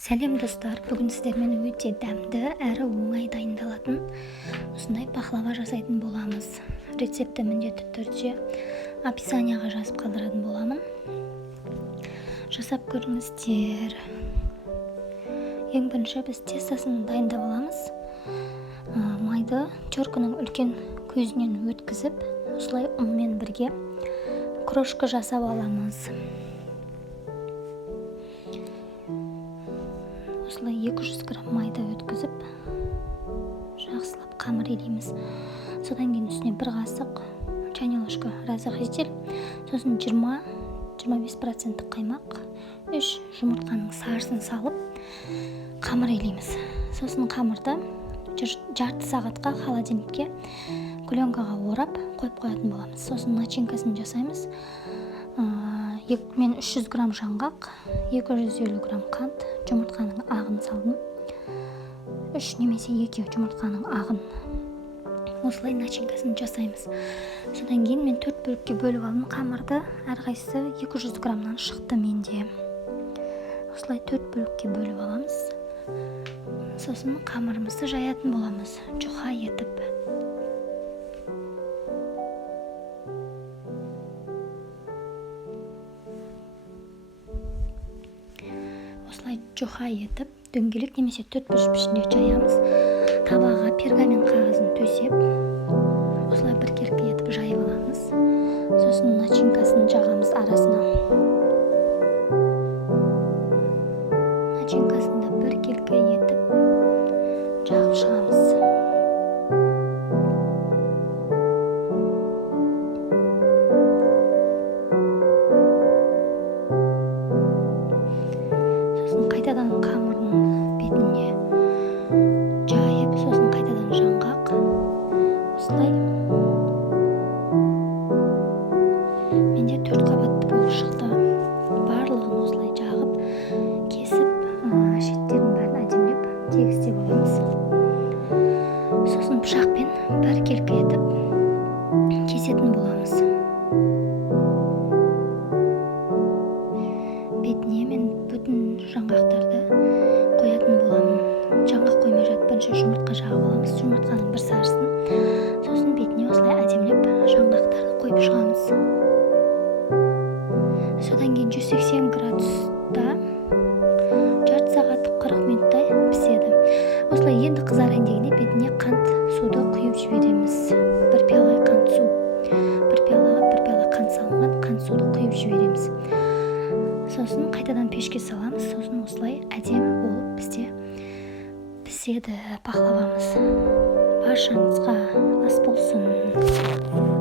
Сәлем достар, бүгін сіздермен өте дәмді әрі оңай дайындалатын осындай пахлава жасайтын боламыз. Рецепті міндетті түрде описанияға жазып қалдыратын боламын. Жасап көріңіздер. Ең бірінші біз тестасын дайындап аламыз. Майды терканың үлкен көзінен өткізіп, осылай ұнмен бірге крошка жасап аламыз. Осылай 200 грамм майды өткізіп, жақсылап қамыр елейміз. Содан кейін үстіне бір қасық чайный ложка разрыхлитель, сосын 20-25% қаймақ, 3 жұмыртқаның сарысын салып қамыр елейміз. Сосын қамырды жарты сағатқа холодильникке пленкаға орап қойып қоятын боламыз. Сосын начинкасын жасаймыз. Мен 300 грамм жаңғақ, 250 грамм қант, жұмыртқаның ағын салдым. 3 немесе 2 жұмыртқаның ағын. Осылай начинкасын жасаймыз. Содан кейін мен 4 бөлікке бөліп алдым қамырды. Әрқайсысы 200 граммнан шықты менде. Осылай 4 бөлікке бөліп аламыз. Сосын қамырымызды жаятын боламыз, жұқа етіп. Осылай жұқа етіп, дөңгелек немесе 4 бұрыш пішінде жаямыз. Табаға пергамент қағазын төсеп, осылай біркелкі етіп жайып аламыз. Сосын начинкасын жағамыз арасына. Начинкасын да біркелкі етіп жағып шығамыз. Қайтадан қамырдың бетіне жайып, сосын қайтадан жаңғақ. Осылай менде 4 қабатты болып шықты. Барлығын осылай жағып, кесіп, шеттерін бәрін әдемілеп тегістеп аламыз. Сосын пышақпен біркелкі етіп кесетін боламыз. Бетіне мен бүтін жаңғақтарды қоятын боламын. Жаңғақ қоймай жатқанша жұмыртқа жағып аламыз. Жұмыртқаның бір сарысын. Сосын бетіне осылай әдемілеп жаңғақтарды қойып шығамыз. Содан кейін 180 градуста жарты сағат 40 минуттай піседі. Осылай енді қызарайын дегенде бетіне қант суды құйып жібереміз. Бір пиала қант су. Бір пиала қант салынған қант суды құйып жібереміз. Сосын қайтадан пешке саламыз. Сосын осылай әдемі болып бізде піседі пахлавамыз. Баршаңызға ас болсын.